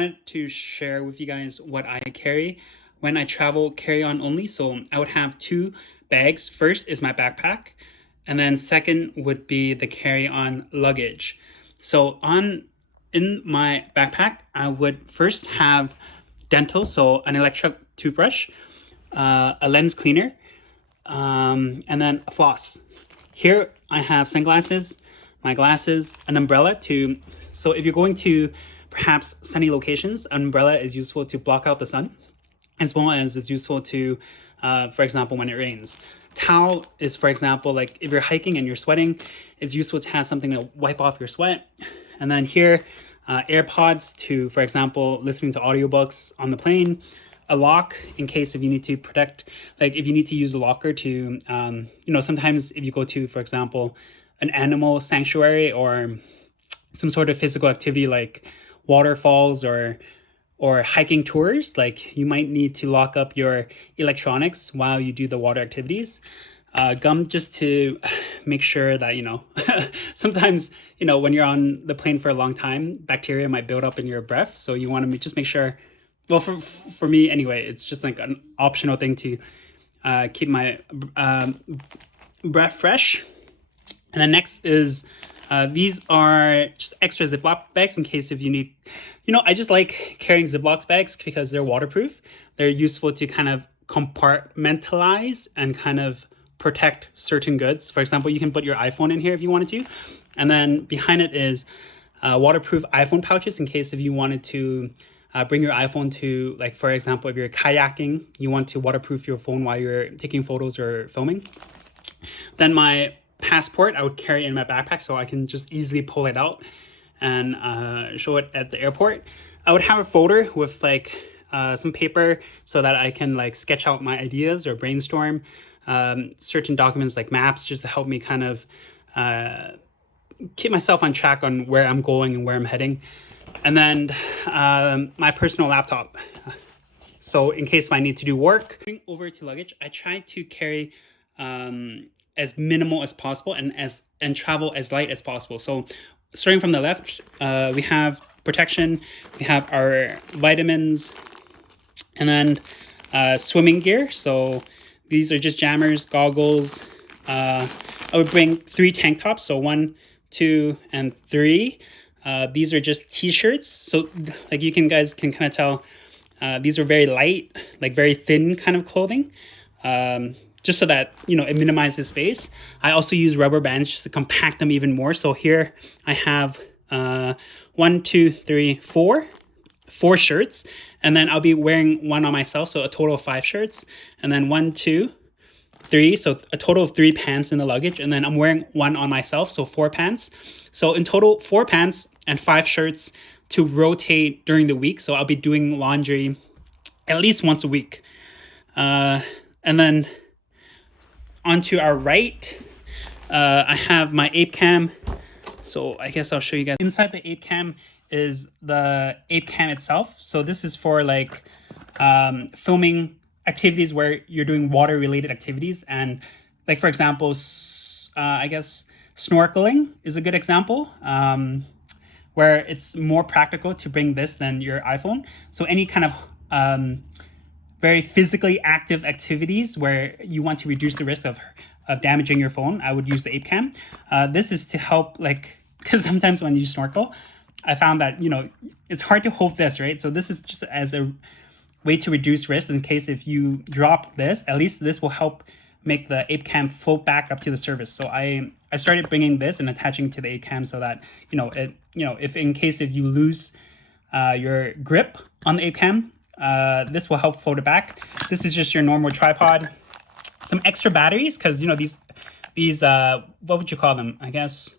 wanted to share with you guys what I carry when I travel carry-on only. So I would have two bags. First is my backpack, and then second would be the carry-on luggage. So in my backpack, I would first have dental, so an electric toothbrush, a lens cleaner, and then a floss. Here I have sunglasses, my glasses, an umbrella so if you're going to perhaps sunny locations, an umbrella is useful to block out the sun, as well as it's useful to, for example, when it rains. Towel is, for example, like if you're hiking and you're sweating, it's useful to have something to wipe off your sweat. And then here, AirPods for example, listening to audiobooks on the plane. A lock in case if you need to protect, like if you need to use a locker to, sometimes if you go to, for example, an animal sanctuary or some sort of physical activity like waterfalls or hiking tours, like you might need to lock up your electronics while you do the water activities. Gum just to make sure that, sometimes, when you're on the plane for a long time, bacteria might build up in your breath. So you want to just make sure, well, for me anyway, it's just like an optional thing to keep my breath fresh. And then next is, these are just extra Ziploc bags in case if you need, I just like carrying Ziploc bags because they're waterproof. They're useful to kind of compartmentalize and kind of protect certain goods. For example, you can put your iPhone in here if you wanted to. And then behind it is waterproof iPhone pouches in case if you wanted to bring your iPhone to, like, for example, if you're kayaking, you want to waterproof your phone while you're taking photos or filming. Then my passport I would carry in my backpack so I can just easily pull it out and show it at the airport. I would have a folder with like some paper so that I can like sketch out my ideas or brainstorm certain documents like maps, just to help me kind of keep myself on track on where I'm going and where I'm heading. And then my personal laptop. So in case if I need to do work. Going over to luggage, I try to carry as minimal as possible and travel as light as possible. So starting from the left, we have protection, we have our vitamins, and then swimming gear. So these are just jammers, goggles. I would bring 3 tank tops, so 1, 2, and 3. These are just t-shirts. So like you guys can kind of tell, these are very light, like very thin kind of clothing. Just so that, it minimizes space. I also use rubber bands just to compact them even more. So here I have 1, 2, 3, 4 shirts. And then I'll be wearing one on myself. So a total of 5 shirts. And then 1, 2, 3. So a total of 3 pants in the luggage. And then I'm wearing one on myself. So 4 pants. So in total, 4 pants and 5 shirts to rotate during the week. So I'll be doing laundry at least once a week. And then onto our right, I have my Ape Cam. So I guess I'll show you guys. Inside the Ape Cam is the Ape Cam itself. So this is for like filming activities where you're doing water related activities. And like, for example, I guess snorkeling is a good example, where it's more practical to bring this than your iPhone. So any kind of very physically active activities where you want to reduce the risk of damaging your phone, I would use the Ape Cam. This is to help, like, because sometimes when you snorkel, I found that, it's hard to hold this, right? So this is just as a way to reduce risk in case if you drop this, at least this will help make the Ape Cam float back up to the surface. So I started bringing this and attaching to the Ape Cam so that, if in case if you lose your grip on the Ape Cam, this will help float it back. This is just your normal tripod. Some extra batteries, because these what would you call them? I guess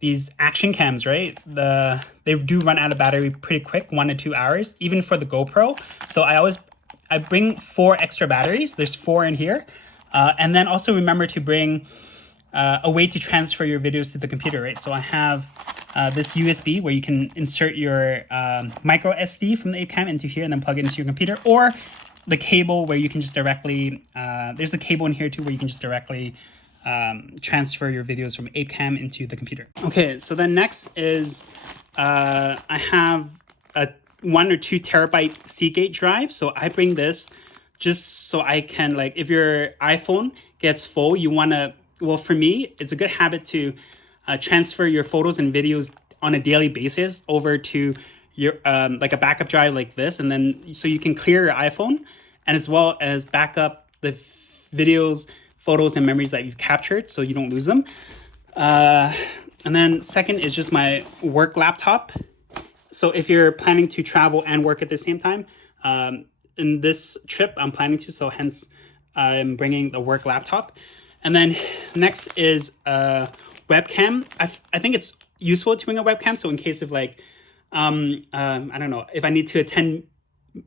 these action cams, right? They do run out of battery pretty quick, 1 to 2 hours, even for the GoPro. So I bring 4 extra batteries. There's 4 in here, and then also remember to bring a way to transfer your videos to the computer, right? So I have this USB where you can insert your micro SD from the Ape Cam into here and then plug it into your computer, or the cable where you can just directly, there's a cable in here too where you can just directly transfer your videos from Ape Cam into the computer. Okay, so then next is I have a 1 or 2 terabyte Seagate drive. So I bring this just so I can, like, if your iPhone gets full, you want to, well, for me, it's a good habit to transfer your photos and videos on a daily basis over to your like a backup drive like this, and then so you can clear your iPhone, and as well as back up the videos, photos, and memories that you've captured so you don't lose them. And then second is just my work laptop. So if you're planning to travel and work at the same time, in this trip I'm planning to, so hence I'm bringing the work laptop. And then next is a webcam. I think it's useful to bring a webcam. So in case of like, I don't know, if I need to attend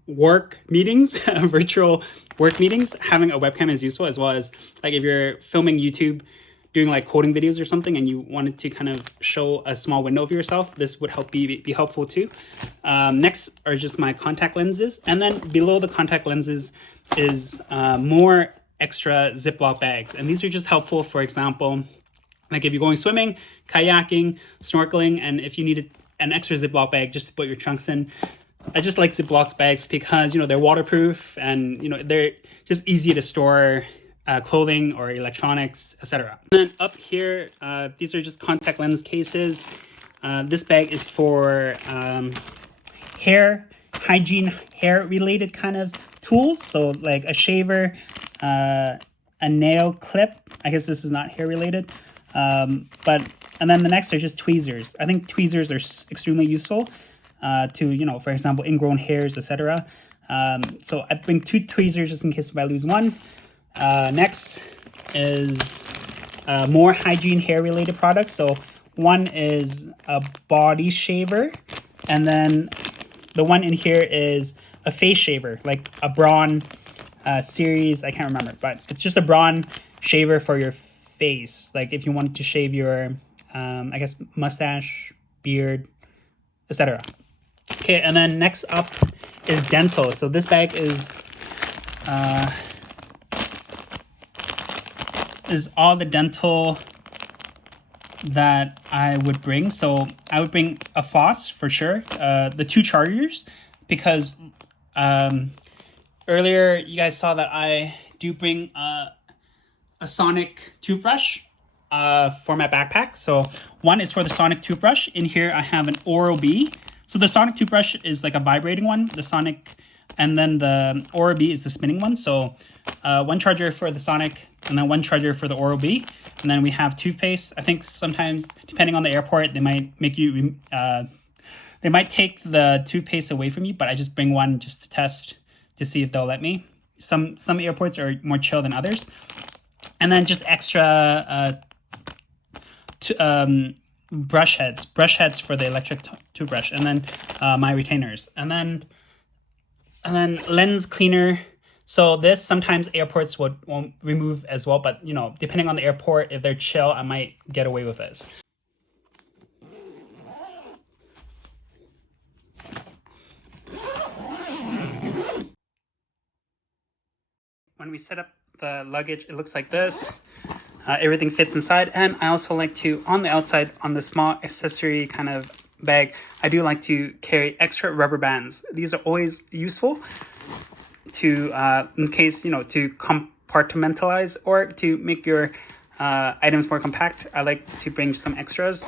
work meetings, virtual work meetings, having a webcam is useful, as well as like if you're filming YouTube, doing like coding videos or something, and you wanted to kind of show a small window of yourself, this would be helpful too. Next are just my contact lenses, and then below the contact lenses is more extra Ziploc bags, and these are just helpful. For example, like if you're going swimming, kayaking, snorkeling, and if you needed an extra Ziploc bag just to put your trunks in. I just like Ziploc bags because, you know, they're waterproof and, you know, they're just easy to store clothing or electronics, etc. And then up here, these are just contact lens cases. This bag is for hair, hygiene, hair related kind of tools. So like a shaver, a nail clip. I guess this is not hair related. And then the next are just tweezers. I think tweezers are extremely useful to, you know, for example, ingrown hairs, etc. So I bring 2 tweezers just in case if I lose one. Next is more hygiene hair related products. So one is a body shaver, and then the one in here is a face shaver, like a Braun series. I can't remember, but it's just a Braun shaver for your face. Like if you wanted to shave your, I guess, mustache, beard, etc. Okay, and then next up is dental. So this bag is all the dental that I would bring. So I would bring a floss for sure, the 2 chargers, because earlier you guys saw that I do bring a Sonic toothbrush for my backpack. So one is for the Sonic toothbrush. In here I have an Oral-B. So the Sonic toothbrush is like a vibrating one, the Sonic, and then the Oral-B is the spinning one. So one charger for the Sonic, and then one charger for the Oral-B. And then we have toothpaste. I think sometimes, depending on the airport, they might make you, they might take the toothpaste away from you, but I just bring one just to test to see if they'll let me. Some airports are more chill than others. And then just extra brush heads for the electric toothbrush, and then my retainers, and then lens cleaner. So this sometimes airports won't remove as well, but you know, depending on the airport, if they're chill, I might get away with this. When we set up the luggage, it looks like this. Everything fits inside, and I also like to, on the outside, on the small accessory kind of bag, I do like to carry extra rubber bands. These are always useful to, in case, you know, to compartmentalize or to make your items more compact. I like to bring some extras.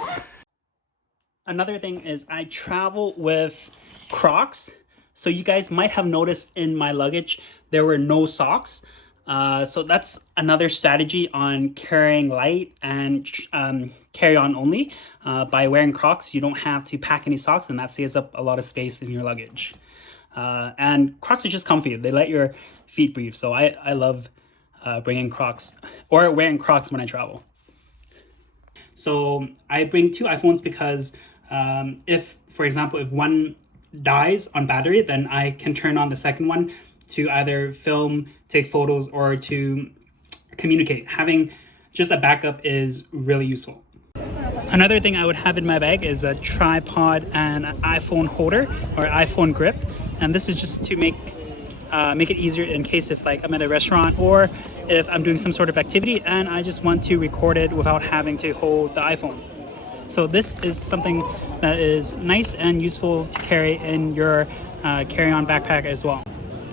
Another thing is I travel with Crocs. So you guys might have noticed in my luggage, there were no socks. So that's another strategy on carrying light and carry on only. By wearing Crocs, you don't have to pack any socks, and that saves up a lot of space in your luggage. And Crocs are just comfy. They let your feet breathe. So I love bringing Crocs or wearing Crocs when I travel. So I bring 2 iPhones because if, for example, if one dies on battery, then I can turn on the second one to either film, take photos, or to communicate. Having just a backup is really useful. Another thing I would have in my bag is a tripod and an iPhone holder or iPhone grip. And this is just to make it easier in case if like I'm at a restaurant or if I'm doing some sort of activity and I just want to record it without having to hold the iPhone. So this is something that is nice and useful to carry in your carry-on backpack as well.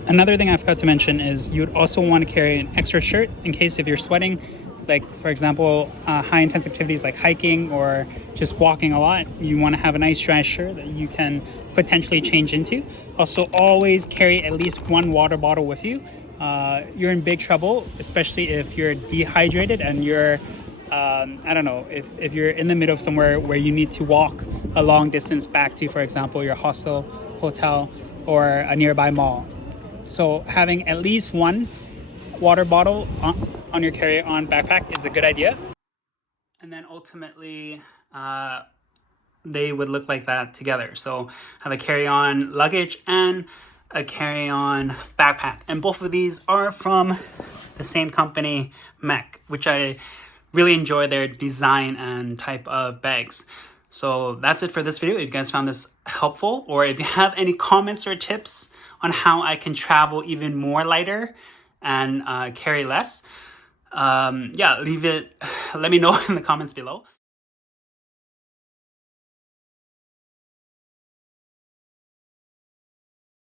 Another thing I forgot to mention is you would also want to carry an extra shirt in case if you're sweating, like for example, high intense activities like hiking or just walking a lot. You want to have a nice dry shirt that you can potentially change into. Also, always carry at least one water bottle with you. You're in big trouble, especially if you're dehydrated and you're I don't know, if you're in the middle of somewhere where you need to walk a long distance back to, for example, your hostel, hotel, or a nearby mall. So having at least one water bottle on your carry-on backpack is a good idea. And then ultimately, they would look like that together. So have a carry-on luggage and a carry-on backpack. And both of these are from the same company, Mech, which I really enjoy their design and type of bags. So that's it for this video. If you guys found this helpful, or if you have any comments or tips on how I can travel even more lighter and carry less, yeah, let me know in the comments below.